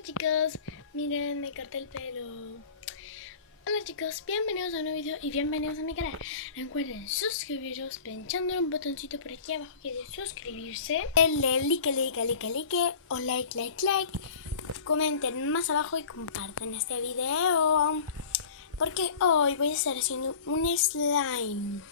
Hola chicos, miren, me corté el pelo. Hola chicos, bienvenidos a un nuevo video y bienvenidos a mi canal. Recuerden suscribiros pinchando en un botoncito por aquí abajo que dice suscribirse. Denle like o like. Comenten más abajo y compartan este video. Porque hoy voy a estar haciendo un slime.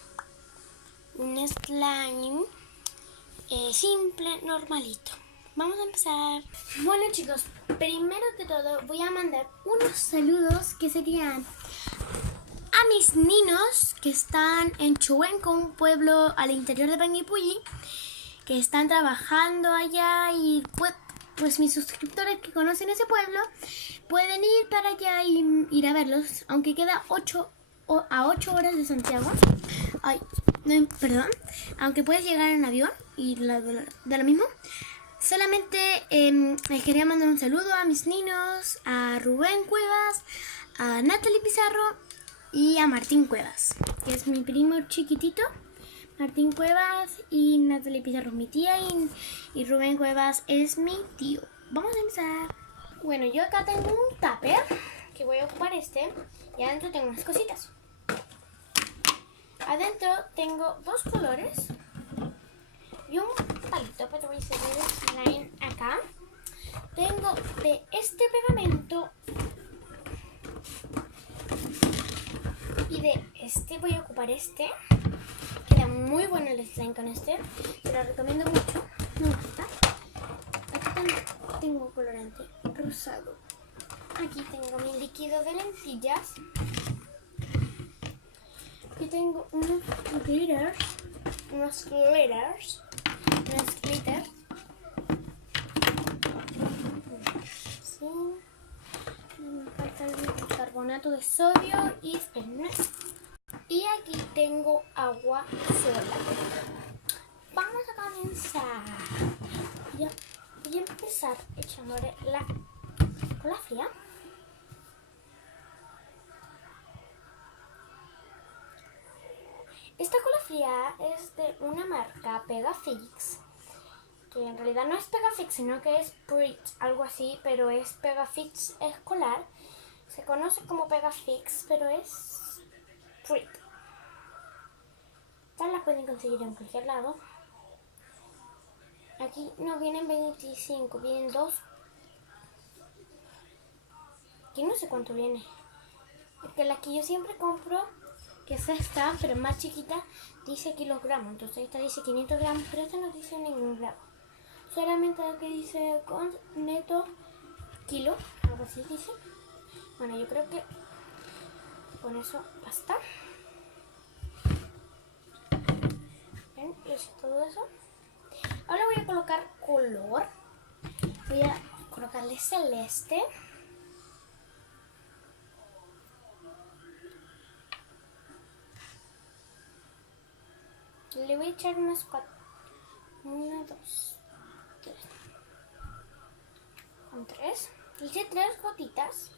Simple, normalito. Vamos a empezar. Bueno chicos, primero que todo voy a mandar unos saludos que serían a mis ninos que están en Chuenco, un pueblo al interior de Panguipulli, que están trabajando allá y pues mis suscriptores que conocen ese pueblo pueden ir para allá y ir a verlos, aunque queda 8 horas de Santiago. Ay, no, perdón, aunque puedes llegar en avión y de lo mismo. Solamente les quería mandar un saludo a mis ninos, a Rubén Cuevas, a Natalie Pizarro y a Martín Cuevas, que es mi primo chiquitito. Martín Cuevas y Natalie Pizarro es mi tía y Rubén Cuevas es mi tío. Vamos a empezar. Bueno, yo acá tengo un tupper que voy a ocupar y adentro tengo unas cositas. Adentro tengo dos colores y un palito, pero voy a hacer el slime acá. Tengo de este pegamento y de este voy a ocupar este. Queda muy bueno el slime con este, se lo recomiendo mucho, me gusta. Aquí también tengo colorante rosado. Aquí tengo mi líquido de lentillas. Aquí tengo unos glitters. Sí. Me falta el bicarbonato de sodio y esperen. Y aquí tengo agua sola. Vamos a comenzar. Voy a empezar echándole la cola fría. Esta cola fría es de una marca Pegafix, que en realidad no es Pegafix, sino que es Prit, algo así, pero es Pegafix escolar. Se conoce como Pegafix, pero es Prit. Estas las pueden conseguir en cualquier lado. Aquí no vienen 25, vienen 2. Aquí no sé cuánto viene. Porque la que yo siempre compro, que es esta, pero más chiquita, dice kilogramos. Entonces esta dice 500 gramos, pero esta no dice ningún gramo. Solamente la que dice con neto kilo, algo así dice. Bueno, yo creo que con eso basta. ¿Ven? Y es todo eso. Ahora voy a colocar color. Voy a colocarle celeste. Le voy a echar unas 4. 1, 2, 3. Con 3. Hice 3 gotitas.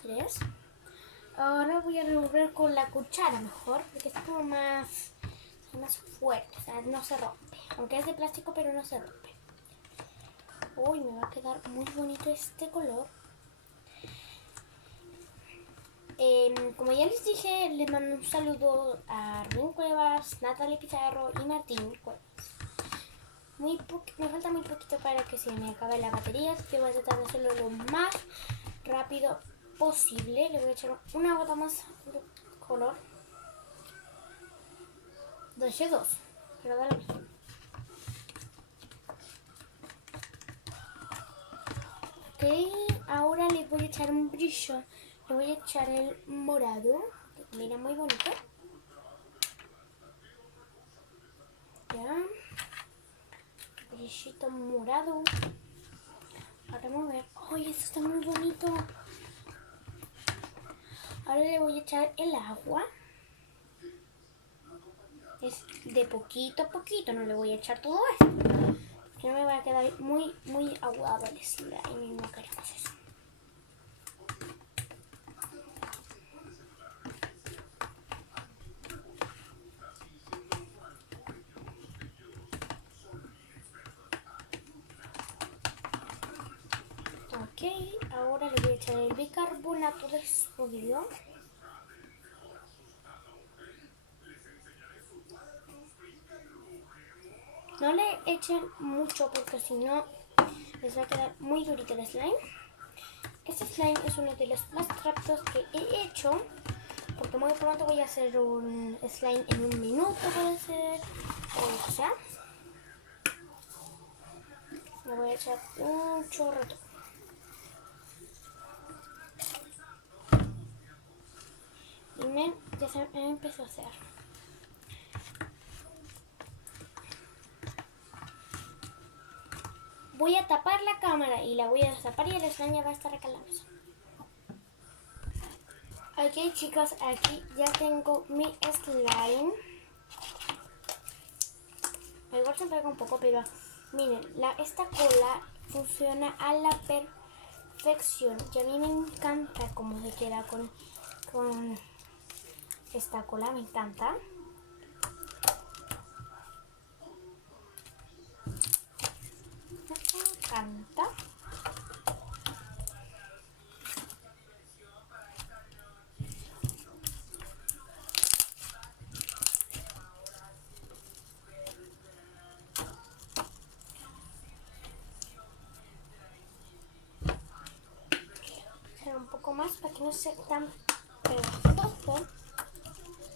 3. Ahora voy a revolver con la cuchara mejor, porque es como más fuerte, o sea, no se rompe. Aunque es de plástico, pero no se rompe. Uy, me va a quedar muy bonito este color. Como ya les dije, les mando un saludo a Rubén Cuevas, Natalie Pizarro y Martín Cuevas. Me falta muy poquito para que se me acabe la batería, así que voy a tratar de hacerlo lo más rápido posible. Le voy a echar una gota más de color. Le eché 2, pero da lo mismo. Ok, ahora le voy a echar un brillo. Le voy a echar el morado, que mira muy bonito. Ya. Brillito morado. A remover. ¡Ay, esto está muy bonito! Ahora le voy a echar el agua. Es de poquito a poquito, no le voy a echar todo esto. Que no me va a quedar muy aguado el slime y no queremos eso. Ok, ahora le voy a echar el bicarbonato de sodio. No le echen mucho porque si no les va a quedar muy durito el slime. Este slime es uno de los más rápidos que he hecho porque muy pronto voy a hacer un slime en 1 minuto, puede ser, o sea. Le voy a echar un chorro. Y miren, ya se empezó a hacer. Voy a tapar la cámara y la voy a destapar y el slime ya va a estar recalándose. Ok chicos, aquí ya tengo mi slime. Igual se pega un poco, pero miren, esta cola funciona a la perfección. Y a mí me encanta cómo se queda con esta cola, me encanta. Me encanta. Un poco más para que no sea tan pegajoso,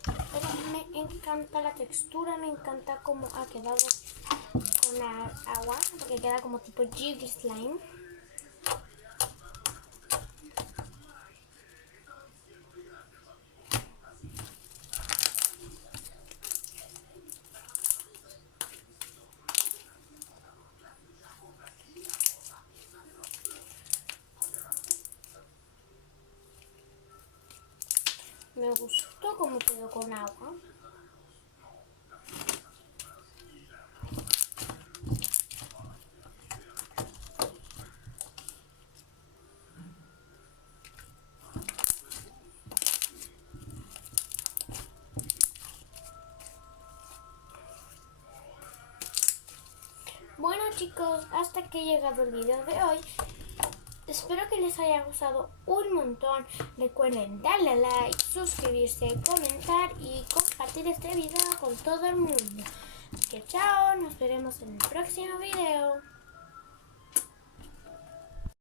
pero me encanta la textura, me encanta cómo ha quedado con agua, porque queda como tipo jiggy slime. Me gustó cómo quedó con agua. Bueno chicos, hasta aquí ha llegado el video de hoy. Espero que les haya gustado un montón. Recuerden darle a like, suscribirse, comentar y compartir este video con todo el mundo. Que chao, nos veremos en el próximo video.